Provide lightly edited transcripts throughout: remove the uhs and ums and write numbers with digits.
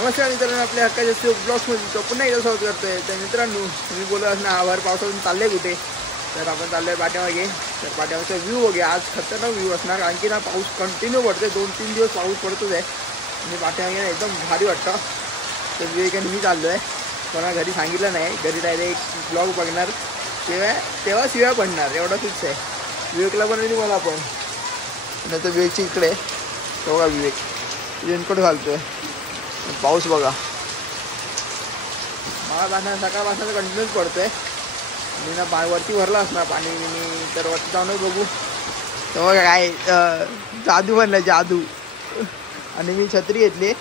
नमस्कार मित्रांनो, आपल्या हक्काच्या ब्लॉग्समध्ये पुन्हा एकदा स्वागत करतोय. तर मित्रांनो, तुम्ही बोलत असणार आभार पावसातून चालले कुठे, तर आपण चाललोय पाट्यामागे. तर पाट्यामागचा व्ह्यू बघूया. आज खतरनाक व्ह्यू असणार, आणखी ना पाऊस कंटिन्यू पडतोय, 2-3 दिवस पाऊस पडतोच आहे आणि पाट्यामागे एकदम भारी वाटतं. तर विवेकाने मी चाललो आहे, कोणा घरी सांगितलं नाही, घरी डायरेक्ट ब्लॉग बघणार तेव्हा शिव्या पडणार, एवढा फिक्स आहे. विवेकला पण आणि मला पण. नाही तर विवेकची इकडे तेवढा विवेक रेनकोट घालतोय. पाऊस बघा, मला जाणार सकाळपासून कंटिन्यूच पडतोय आणि ना वरती भरला असणार पाणी तर वरती जाऊनच बघू. तेव्हा काय जादू बनलाय, जादू. आणि मी छत्री घेतली,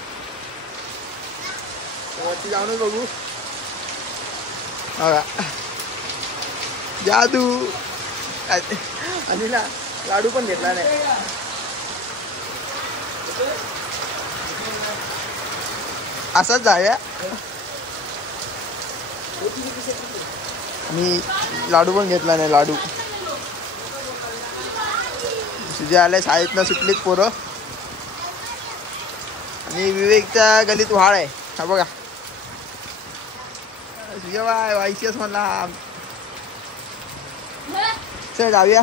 वरती जाऊनच बघू. बघा जादू. आणि ना लाडू पण घेतला नाही. असाच जाऊया. मी लाडू पण घेतला नाही. लाडू तुझे आले शाळेतनं सुटलीत पोरं. आणि विवेकच्या गलीत व्हाळ आहे, हा बघा. तुझ्या बाय वायसीस म्हणला. चल जाऊया.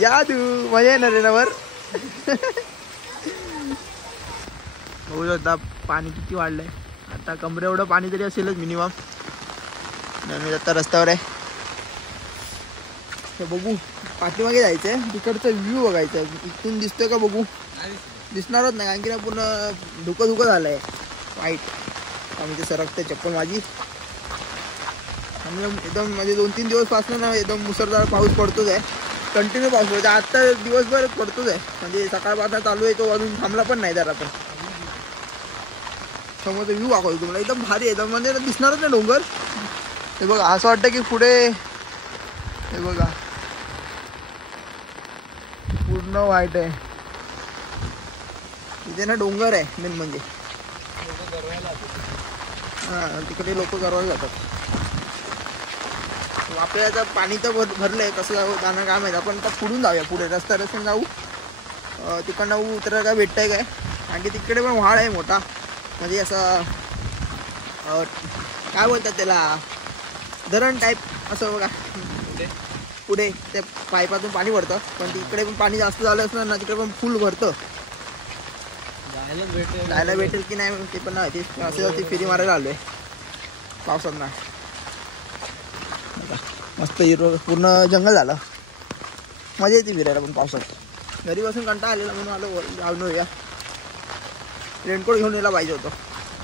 जादू मजा येणार रे नवर. बघू शकता पाणी किती वाढलंय. आता कमरे एवढं पाणी तरी असेलच मिनिमम. मी आता रस्त्यावर आहे. हे बघू, पाठीमागे जायचंय, तिकडचा व्ह्यू बघायचा. इथून दिसतोय का बघू? दिसणारच नाही, आणखी ना पूर्ण धुकं झालंय वाईट. आम्ही ते सरकते चप्पल माझी. आणि एकदम म्हणजे 2-3 दिवसपासून ना एकदम मुसळधार पाऊस पडतोच आहे, कंटिन्यू पाऊस पडतो. आत्ता दिवसभर पडतोच आहे, म्हणजे सकाळपासून चालू आहे तो, अजून थांबला पण नाही जरा. पण समोरचा व्ह्यू दाखवतो तुम्हाला, एकदम भारी आहे, एकदम म्हणजे दिसणारच नाही डोंगर. हे बघा, असं वाटतं की पुढे हे बघा पूर्ण वाईट आहे. इथे ना डोंगर आहे मेन म्हणजे. हां, तिकडे लोक गरवायला जातात. आपल्याला आता पाणी तर भरलंय, कसं जाणार काय माहिती. आपण आता पुढून जाऊया, पुढे रस्त्याने जाऊ. तिकडनं उतरायला काय भेटतंय काय. आणखी तिकडे पण व्हाळ आहे मोठा, म्हणजे असं काय बोलतात त्याला, धरण टाईप असं बघा. पुढे त्या पाईपातून पाणी भरतं, पण तिकडे पण पाणी जास्त झालं असणार ना, तिकडे पण फुल भरतं. जायला भेटेल की नाही ते पण नाही. असं फेरी मारायला आलोय पावसात ना. मस्त हिरो, पूर्ण जंगल झालं, मजा येते फिरायला पण पावसात. घरी बसून कंटाळा आलेला म्हणून आलो जाऊन येऊया. रेनकोट घेऊन यायला पाहिजे होतं,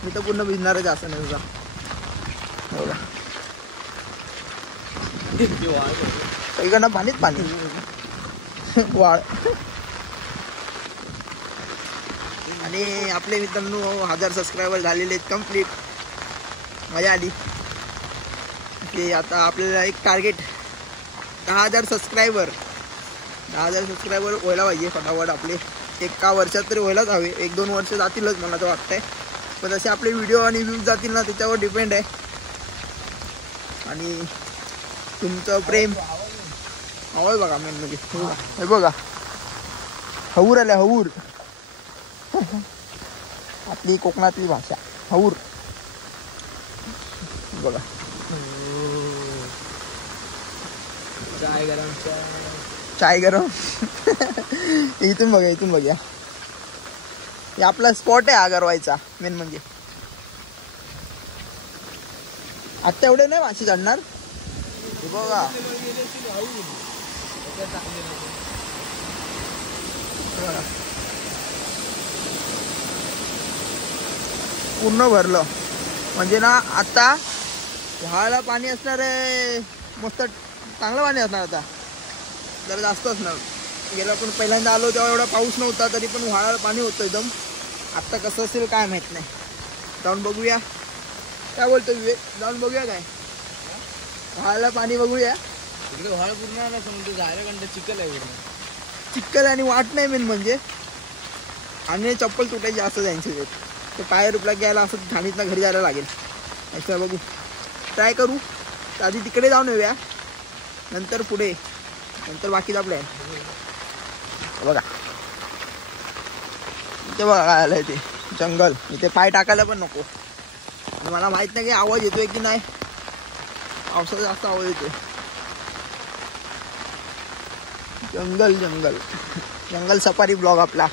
मी तर पूर्ण भिजणारच असं नाही तुझा. बघा सगळीकडनं पाणीच पाणी. वाळ. आणि आपले मित्रांनो 1000 सबस्क्रायबर झालेले आहेत कंप्लीट. मजा आली की आता आपल्याला एक टार्गेट 10,000 सबस्क्रायबर. 10,000 सबस्क्रायबर व्हायला पाहिजे फटाफट. आपले एका वर्षात तरी व्हायलाच हवे. 1-2 वर्ष जातीलच मला तर वाटतंय, पण जसे आपले व्हिडिओ आणि व्ह्यूज जातील ना त्याच्यावर डिपेंड आहे. आणि तुमचं प्रेम आवाज बघा मेन म्हणजे. हे बघा हऊर आल्या, हऊर. आपली कोकणातली भाषा हऊर. बघा चाय गरम, चाय गरम. इथून बघा, इथून बघूया. हे आपला स्पॉट आहे हा गरवायचा मेन म्हणजे. आत्ता एवढे नाही माशी चढणार. बघा पूर्ण भरलं म्हणजे ना. आता व्हाळाला पाणी असणार आहे, मस्त चांगलं पाणी असणार. आता जरा जास्त असणार. गेला पण पहिल्यांदा आलो तेव्हा एवढा पाऊस नव्हता, तरी पण व्हाळाला पाणी होतं एकदम. आत्ता कसं असेल काय माहीत नाही. जाऊन बघूया. काय बोलतो विवेक, जाऊन बघूया काय व्हाळाला पाणी बघूया. इकडे व्हाळ पूर्ण आला समुद्र जायला, कारण चिखल आहे, चिखल आणि वाट नाही मेन म्हणजे. आणि चप्पल तुटायची असं त्यांचे ते पाय रुपला घ्यायला असं घाणीतनं घरी जायला लागेल. असं बघू, ट्राय करू. आधी तिकडे जाऊन येऊया, नंतर पुढे, नंतर बाकीचा प्लॅन. बघा ते बघा काय आलंय ते जंगल इथे पाय टाकायला पण नको. आणि मला माहित नाही की आवाज येतोय की नाही. पावसाचा जास्त आवाज येतोय. जंगल जंगल जंगल सफारी ब्लॉग आपला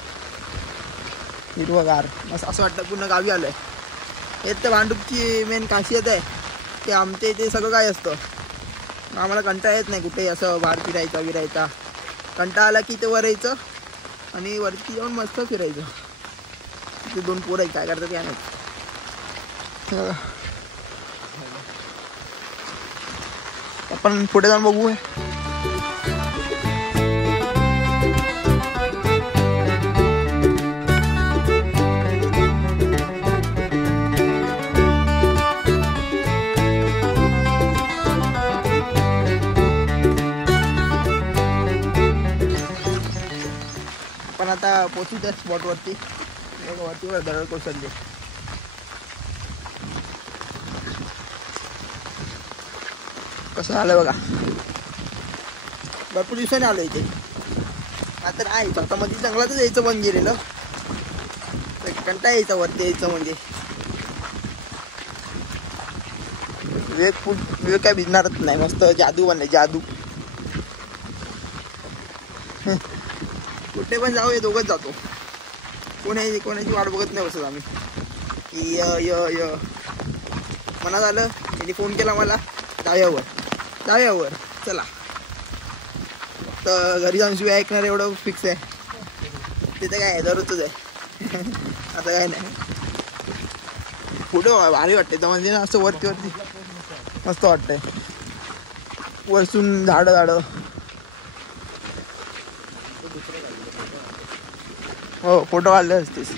हिरवगार मस्त असं वाटतं पूर्ण गावी आलंय. हेच तर भांडूपची मेन खासियत आहे की आमच्या इथे सगळं काय असतं. आम्हाला कंटाळा येत नाही कुठे असं बाहेर फिरायचा. कंटाळा आला की इथे वर यायचं आणि वरती जाऊन मस्त फिरायचं. इथे 2 पोरं आहेत काय करतात काय नाही. आपण पुढे जाऊन बघू. पण आता पोचू त्या स्पॉटवरती. वरतीवर दरड कोसळली. कसं झालं बघा. भरपूर दिवसाने आलो इथे. आता आहे आता मध्ये जंगलातच यायचं बंद गेलेलं. कंटाळा यायचा वरती यायचं म्हणजे वेळ काय भिजणारच नाही. मस्त जादू बनले जादू. कुठे पण जाऊ हे दोघंच जातो. कोणाची वाट बघत नाही बसत आम्ही की य मनात आलं त्यांनी फोन केला मला जाऊयावर चला. तर घरी जाऊन शिवाय ऐकणार एवढं फिक्स आहे. तिथे काय आहे दररोजच आहे. आता काय नाही. फोटो भारी वाटते तर म्हणजे ना असं वरती मस्त वाटतंय. वरसून झाडं हो फोटो काढले असतेस.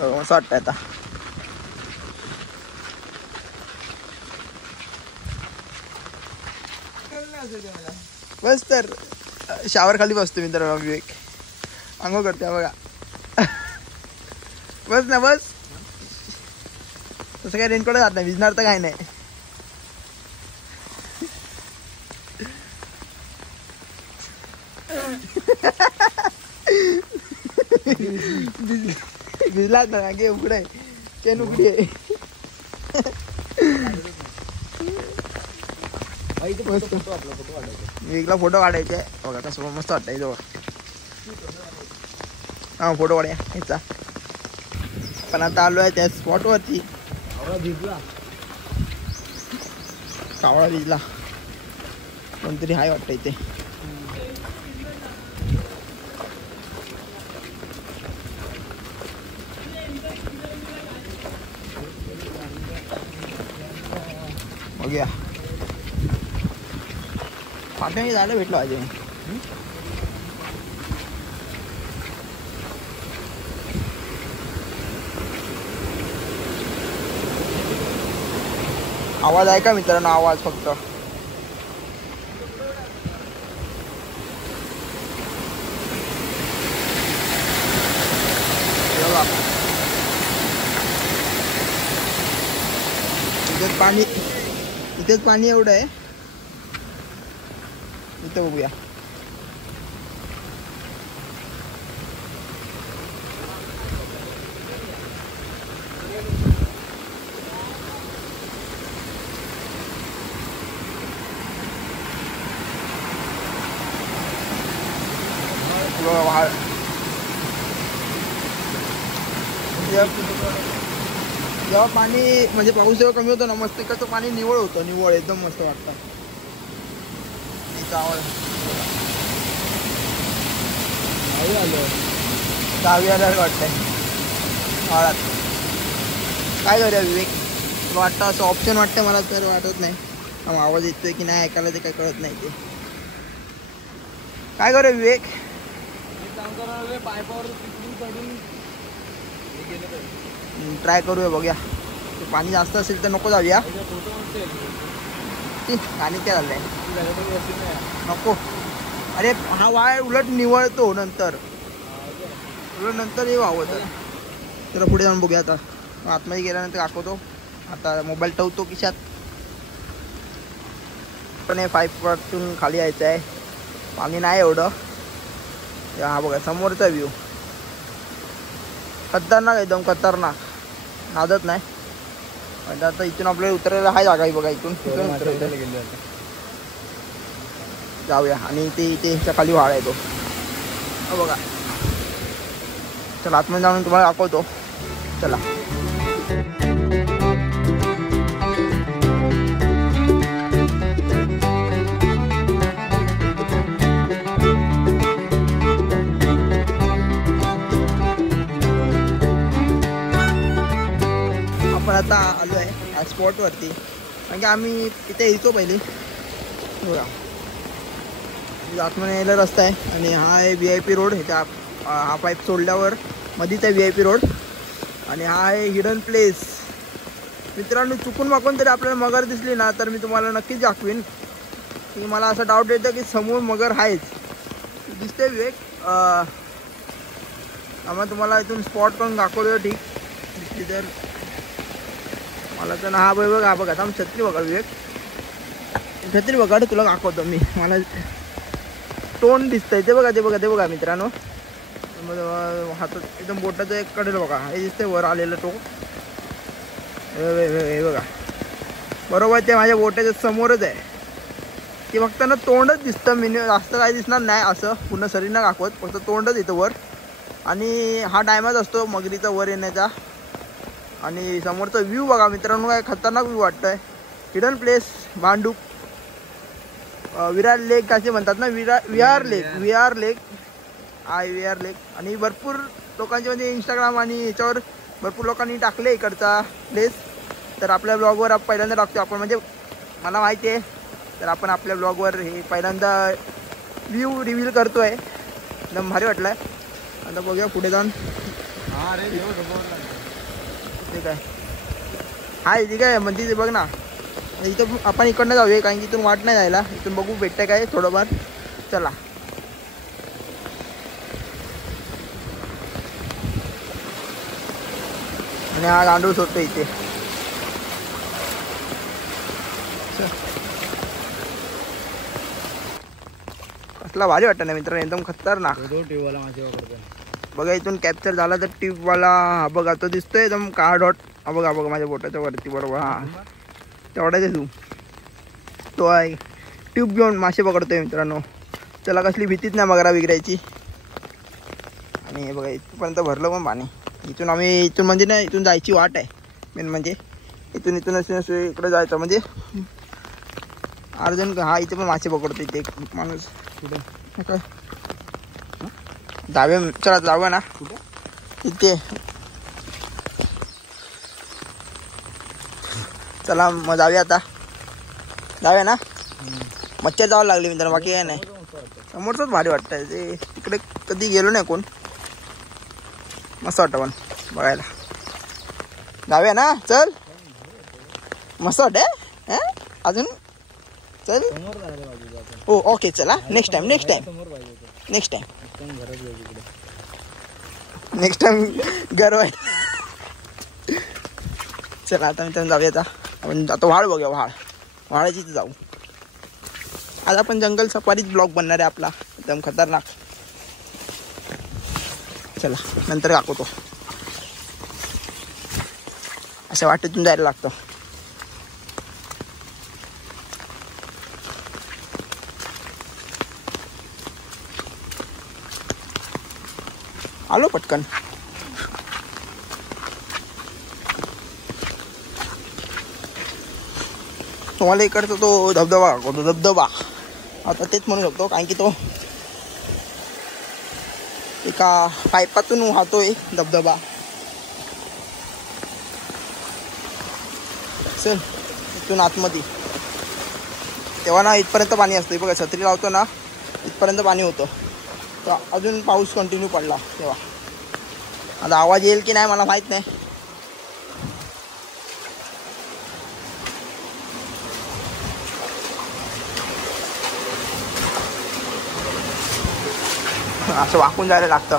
मस्त वाटतंय आता. बस तर शावर खाली बसतो मी तर विवेक. अंघोळ करते बघा. बस ना बस. तसं काय रेनकोट जात नाही. भिजणार तर काय नाही. भिजलाच ना गे उघड आहे. चेन उघडी आहे. वेगळा फोटो काढायचा बघा कसं मस्त वाटतं जवळ. हा फोटो काढूया ह्याचा. पण आता आलो आहे त्या स्पॉटवरती. कावळा भिजला. कोणतरी हाय वाटतं इथे. बघूया पाठवणी जायला भेटलो पाहिजे. आवाज आहे का मित्रांनो? आवाज फक्त इथेच पाणी एवढं आहे. इथं बघूया. जेव्हा पाणी म्हणजे पाऊस जेव्हा कमी होतो ना मस्त इकडचं पाणी निवळ होतं. निवळ एकदम मस्त वाटतं. गावी आल्यावर वाटतंय. हळद काय करूया विवेक? वाटतं असं ऑप्शन वाटतं मला तर वाटत नाही. आवाज येतोय की नाही ऐकायला ते काय कळत नाही. ते काय करूया विवेक? ट्राय करूया बघूया. पाणी जास्त असेल तर नको जाऊया. पाणी काय झालंय नको. अरे हा वाय उलट निवळतो नंतर. हे वावं तर पुढे जाऊन बघूया. आता आतमध्ये गेल्यानंतर दाखवतो. आता मोबाईल ठेवतो खिशात. पण हे 5 वरतून खाली यायचं आहे. पाणी नाही एवढं. हा बघा समोरचा व्ह्यू खतरनाक एकदम खतरनाक, नादत नाही. पण आता इथून आपल्याला उतरायला हाय जागा आहे बघा. इथून जाऊया आणि ते इथे खाली वाळ आहे तो बघा. चला आतमध्ये जाऊन तुम्हाला दाखवतो. चला आपण आता आलो आहे या स्पॉटवरती. कारण की आम्ही इथे यायचो पहिले बघा. आतमध्ये यायला रस्ता आहे आणि हा आहे VIP रोड. ह्याच्या हा पाईप सोडल्यावर मध्येच आहे VIP रोड आणि हा आहे हिडन प्लेस. मित्रांनो चुकून वाकून तरी आपल्याला मगर दिसली ना तर मी तुम्हाला नक्कीच दाखवीन. की मला असं डाऊट येतं की समोर मगर आहेच दिसते विवेक. आम्हाला तुम्हाला इथून स्पॉट पण दाखवलं ठीक दिसली तर. मला तर हा बघ हा बघा आता छत्री बघा विवेक. छत्री बघा तुला दाखवतो मी. मला तोंड दिसतंय ते बघा ते बघा मित्रांनो. हातात एकदम बोटाचं एक कडेल बघा हे दिसतंय वर आलेलं टोक हे बघा बरोबर. ते माझ्या बोटाच्या समोरच आहे. ते फक्त ना तोंडच दिसतं. मी जास्त काही दिसणार नाही असं पूर्ण शरीर न दाखवत, फक्त तोंडच येतं वर. आणि हा टायमच असतो मगरीचा वर येण्याचा. आणि समोरचा व्ह्यू बघा मित्रांनो काय खतरनाक व्ह्यू वाटतोय. हिडन प्लेस भांडूप विरार लेक असे म्हणतात ना. विहार लेक विहार लेक. आणि भरपूर लोकांचे म्हणजे इंस्टाग्राम आणि याच्यावर भरपूर लोकांनी टाकले इकडचा प्लेस. तर आपल्या ब्लॉगवर पहिल्यांदा टाकतो आपण, म्हणजे मला माहिती आहे. तर आपण आपल्या ब्लॉगवर हे पहिल्यांदा व्ह्यू रिव्हील करतो आहे. एकदम भारी वाटलं आहे. आता बघूया पुढे जाऊन. ठीक आहे हाय ठीक आहे म्हणजे बघ ना. इथं आपण इकडनं जाऊया कारण की इथून वाट नाही जायला. इथून बघू भेटतंय काय थोडंफार. चला आणि हा गांडूळ सोडतो इथे. कसला भारी वाटतं ना मित्रांनो एकदम खतरनाक. बघा इथून कॅप्चर झाला तर ट्यूबवाला हा बघा तो दिसतोय एकदम काळा डॉट. हा बघा बघा माझ्या बोटाच्या वरती बरोबर. हा तेवढाच तू तो आहे ट्यूब घेऊन मासे पकडतोय मित्रांनो. त्याला कसली भीतीच नाही मगरा बिगरायची. आणि हे बघा इथपर्यंत भरलं पण पाणी. इथून आम्ही इथून म्हणजे ना इथून जायची वाट आहे मेन म्हणजे. इथून असे इकडे जायचं म्हणजे अर्जन. हा इथे पण मासे पकडतो इथे एक माणूस. कुठे काय जाऊया चला जाऊया ना इथे. चला मग जाऊया आता जाऊया ना. मच्छर जावं लागली मित्रांनो बाकी काय नाही. समोरच भारी वाटतंय ते. तिकडे कधी गेलो नाही कोण. मस्त वाटतं पण बघायला. जाऊया ना चल. मस्त वाटत अजून चल. हो ओके चला नेक्स्ट टाइम घर आहे. चला आता मित्रांनो जाऊया. आता आपण आता व्हाळ बघूया. व्हाळाची इथे जाऊ. आज आपण जंगल सफारीच ब्लॉग बनणार आहे आपला एकदम खतरनाक. चला नंतर दाखवतो. अशा वाटेतून जायला लागतं. आलो पटकन. तुम्हाला इकडचा तो धबधबा दाखवतो. धबधबा आता तेच म्हणू शकतो कारण की तो एका पाईपातून वाहतोय धबधबा. चल इथून आतमध्ये तेव्हा ना इथपर्यंत पाणी असतं बघा. छत्री लावतो ना इथपर्यंत पाणी होतं. तर अजून पाऊस कंटिन्यू पडला तेव्हा. आता आवाज येईल की नाही मला माहीत नाही. असं वाकून जायला लागतं.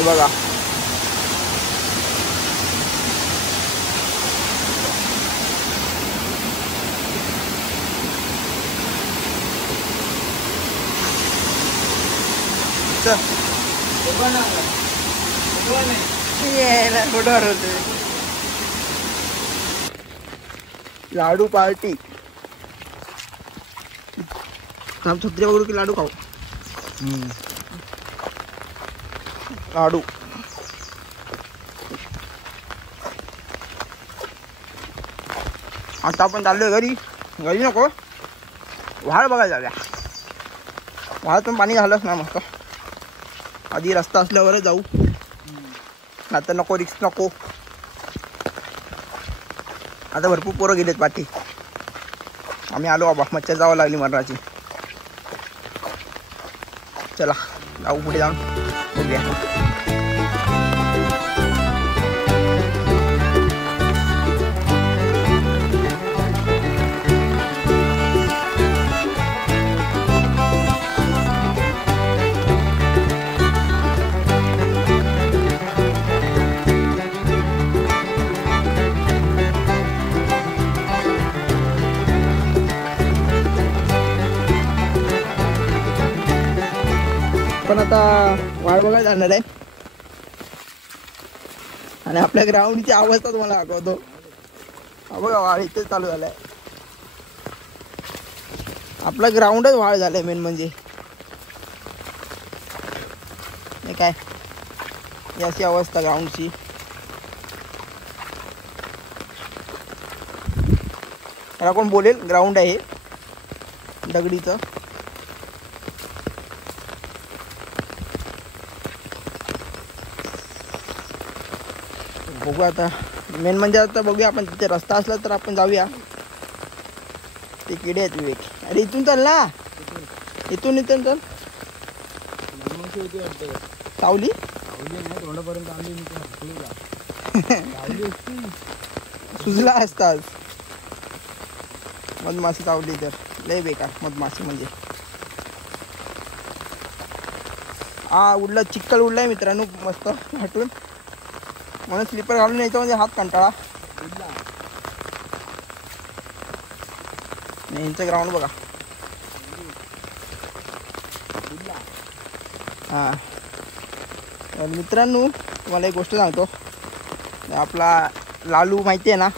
हे बघा फोटोवर होते लाडू पार्टी छत्री वगैरे की लाडू खाऊ लाडू आता आपण चाललोय घरी नको व्हाळ बघायला जाऊया व्हाळातून पाणी झालंच ना मस्त आधी रस्ता असल्यावरच जाऊ आता नको रिक्स नको आता भरपूर पोरं गेलेत पाठी आम्ही आलो बाबा मच्छर जावं लागली मरणाची चला जाऊ पुढे जाऊन बघूया पण आता वाळ बघायला जाणार आहे आणि आपल्या ग्राउंडची अवस्था तुम्हाला दाखवतो बघा वाळ इथेच चालू झालाय आपला ग्राउंडच वाळ झालाय मेन म्हणजे काय याची अवस्था ग्राउंडची याला कोण बोलेल ग्राउंड आहे दगडीचं बघू आता मेन म्हणजे आता बघूया आपण तिथे रस्ता असला तर आपण जाऊया ते किडे आहेत विवेक अरे इथून चल ना इथून चल सावली सुजला असतात मधमाशी चावली तर लय बेकार मधमाशी म्हणजे हा उडला चिक्कल उडलाय मित्रांनो मस्त हटून म्हणून स्लीपर घालून यायचं म्हणजे हात कंटाळा यांचं ग्राउंड बघा हां तर मित्रांनो तुम्हाला एक गोष्ट सांगतो आपला लालू माहिती आहे ना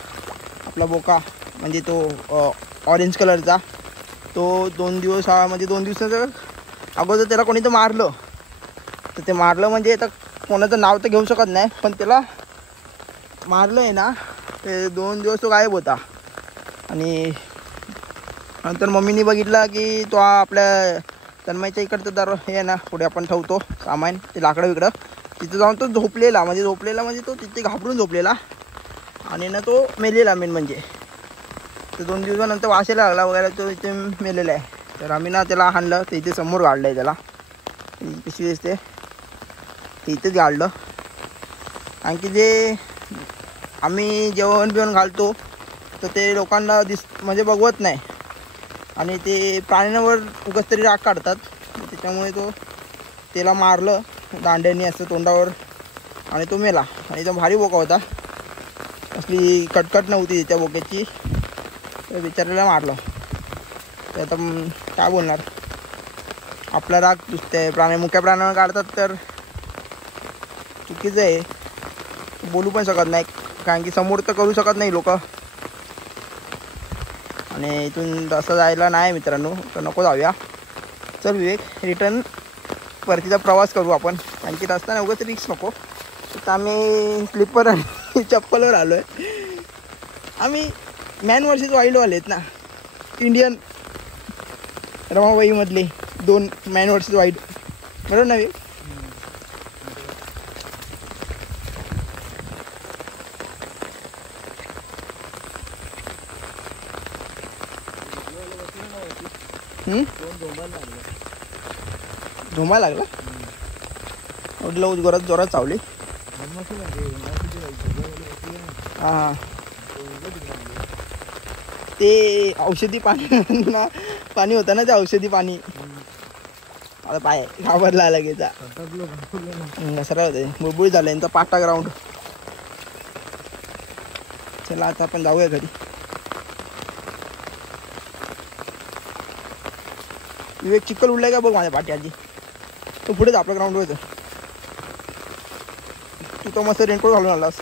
आपला बोका म्हणजे तो ऑरेंज कलरचा तो 2 दिवस म्हणजे 2 दिवसाचं अगोदर त्याला कोणी तर मारलं तर ते मारलं म्हणजे आता कोणाचं नाव तर घेऊ शकत नाही पण त्याला मारलं आहे ना ते 2 दिवस तो गायब होता आणि नंतर मम्मीने बघितला की तो आपल्या तन्मयच्या इकडचं दर हे आहे ना पुढे आपण ठेवतो सामान ते लाकडं विकडं तिथं जाऊन तो झोपलेला म्हणजे तो तिथे घाबरून झोपलेला आणि ना तो मेलेला मेन म्हणजे तर 2 दिवसानंतर वाशायला लागला वगैरे तो इथे मेलेला आहे तर आम्ही ना त्याला हाणलं ते इथे समोर गाडलं आहे त्याला कशी दिसते ते इथेच गाडलं आणखी जे आम्ही जेवण बिवण घालतो तर ते लोकांना म्हणजे बघवत नाही आणि ते प्राण्यांवर उगाच तरी राग काढतात त्याच्यामुळे तो त्याला मारलं दांड्याने असं तोंडावर आणि तो मेला आणि तो भारी बोका होता असली कटकट नव्हती त्या बोक्याची तर बिचारायला मारलं तर आता काय बोलणार आपला राग दुसऱ्या मुख्या प्राण्यांवर काढतात तर चुकीचं आहे बोलू पण शकत नाही कारण की समोर तर करू शकत नाही लोक आणि इथून तसं जायला नाही मित्रांनो तर नको जाऊया चल विवेक रिटर्न परतीचा प्रवास करू आपण आणखी रस्ता नाही उगाच रिक्स नको तर आम्ही स्लीपर आणि चप्पलवर आलो आहे आम्ही मॅन वर्सेस वाईल्डवाले आहेत ना इंडियन रमाबाईमधले 2 मॅन वर्सेस वाईल्ड बरोबर ना विवेक झोंबा लागला उडलं जोरात चावली हां ते औषधी पाणी होतं ना ते औषधी पाणी आता पाय घाबरला लगेच सरळ होते बुळबुळ झालं यांचा पाटा ग्राउंड. चला आता आपण जाऊया घरी. विवेक चिखल उडलाय का बघ माझ्या पाट्याची. तो पुढेच आपल्या ग्राउंडवर होतं. तू तो मस्त रेनकोट घालून आलास.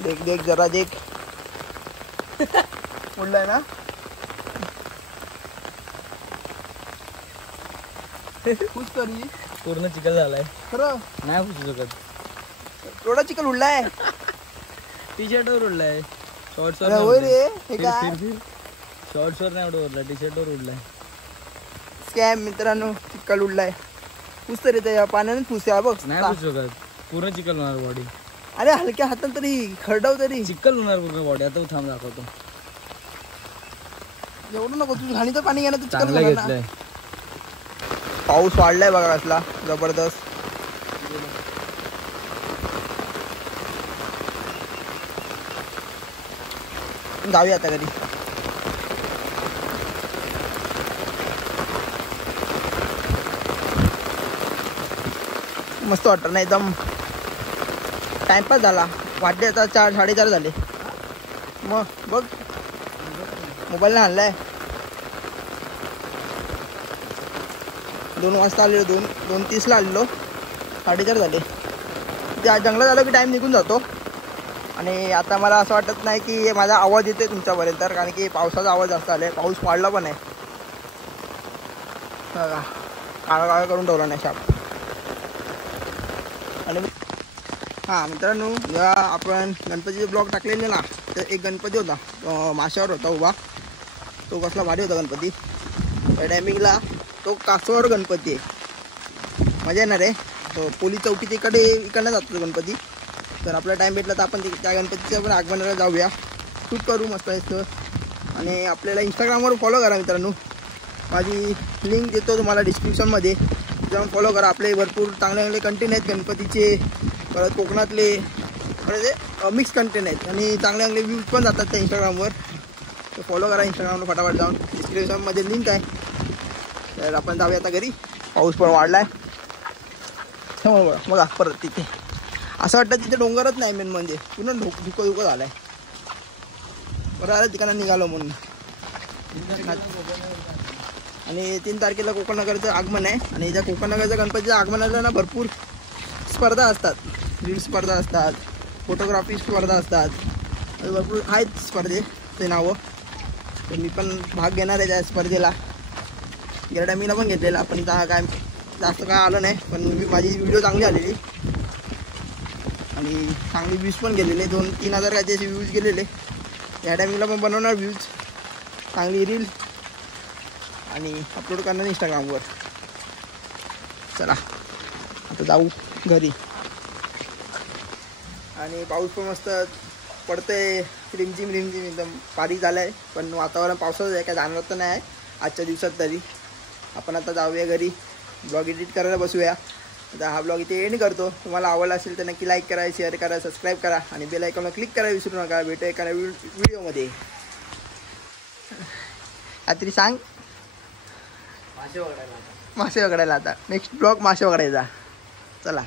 देख देख जरा देख. उडलाय ना. खुश तरी पूर्ण चिखल झालाय. खरं नाही पुसू शकत. थोडा चिखल उडलाय. टी शर्टवर उडलाय. शॉर्ट्स अरे होय रे. हे काय शॉर्ट्सवर नाही एवढं उडलाय, टी शर्टवर उडलाय. स्कॅम मित्रांनो. चिखल उडलाय. पुस तरी त्या पाण्याने पुसया बघ. नाही पुसू शकत. पूर्ण चिखल होणार बॉडी. अरे हलक्या हातात तरी खरडव तरी. चिखल होणार पूर्ण बॉडी. आता थांब दाखवतो. एवढं नको तुझं घाणीचं पाणी घेणं तर चिखल चांगलं होणार ना. घेतलंय. पाऊस वाढलाय बघा कसला जबरदस्त. जाऊया आता घरी. मस्त वाटत ना एकदम. टाइमपास झाला. वाटले आता 4 साडेचार झाले. मग बघ मोबाईलने आणलाय. 2 वाजता आलेलो. 2:30ला आलेलो. 4:30 झाले. त्या जंगलात आलो की टाईम निघून जातो. आणि आता मला असं वाटत नाही की माझा आवाज येतोय तुमच्यापर्यंत, कारण की पावसाचा आवाज जास्त आला आहे. पाऊस वाढला पण आहे. बघा काळा काळा करून ठेवला नाही शाप. आणि हां मित्रांनो, जेव्हा आपण गणपतीचे ब्लॉग टाकलेले ना, तर एक गणपती होता माशावर होता उभा. तो कसला भारी होता गणपती. त्या टायमिंगला तो कासवावर गणपती आहे. मजा येणार आहे. तो पोलीस चौकीच्या इकडनं जातो गणपती. तर आपला टाईम भेटला तर आपण त्या गणपतीच्या पण आगमनाला जाऊया. शूट करू मस्त आहे. आणि आपल्याला इंस्टाग्रामवर फॉलो करा मित्रांनो. माझी लिंक देतो तुम्हाला डिस्क्रिप्शनमध्ये. जाऊन फॉलो करा. आपले भरपूर चांगले चांगले कंटेंट आहेत गणपतीचे. परत कोकणातले परत मिक्स कंटेंट आहेत. आणि चांगले चांगले व्ह्यूज पण जातात त्या इंस्टाग्रामवर. तर फॉलो करा इंस्टाग्रामवर फटाफट जाऊन. डिस्क्रिप्शनमध्ये लिंक आहे. तर आपण जाऊया आता घरी. पाऊस पण वाढला आहे. बघा परत तिथे असं वाटतं तिथे डोंगरच नाही. मेन म्हणजे पूर्ण धुकं झालं आहे. बरं आलं ठिकाणं निघालो म्हणून. आणि 3 तारखेला कोकण नगरचं आगमन आहे. आणि त्या कोकण नगरच्या गणपतीच्या आगमनाला ना भरपूर स्पर्धा असतात. रील स्पर्धा असतात, फोटोग्राफी स्पर्धा असतात. भरपूर आहेत स्पर्धे ते नावं. तर मी पण भाग घेणार आहे त्या स्पर्धेला. गेल्या टायमिंगला पण घेतलेला, पण काय जास्त काय आलं नाही. पण माझी व्हिडिओ चांगली आलेली आणि चांगली व्ह्यूज पण गेलेले. 2-3 हजार काय त्याचे व्ह्यूज गेलेले. या टायमिंगला पण बनवणार व्ह्यूज, चांगली रील आणि अपलोड करणार इंस्टाग्रामवर. चला आता जाऊ घरी. आणि पाऊस पण मस्त पडतंय. रिमझिम एकदम बारीक झालं आहे. पण वातावरण पावसाचं आहे, काय जाणवत तर नाही आहे आजच्या दिवसात तरी. आपण आता जाऊया घरी. ब्लॉग एडिट करायला बसूया. आता हा ब्लॉग इथे एंड करतो. तुम्हाला आवडला असेल तर नक्की लाईक करा, शेअर करा, सबस्क्राईब करा आणि बेल आयकॉनला क्लिक करायला विसरू नका. भेटूया एका व्हिडिओमध्ये. रात्री सांग. मासे पकडायला आता नेक्स्ट ब्लॉग मासे पकडायचा. चला.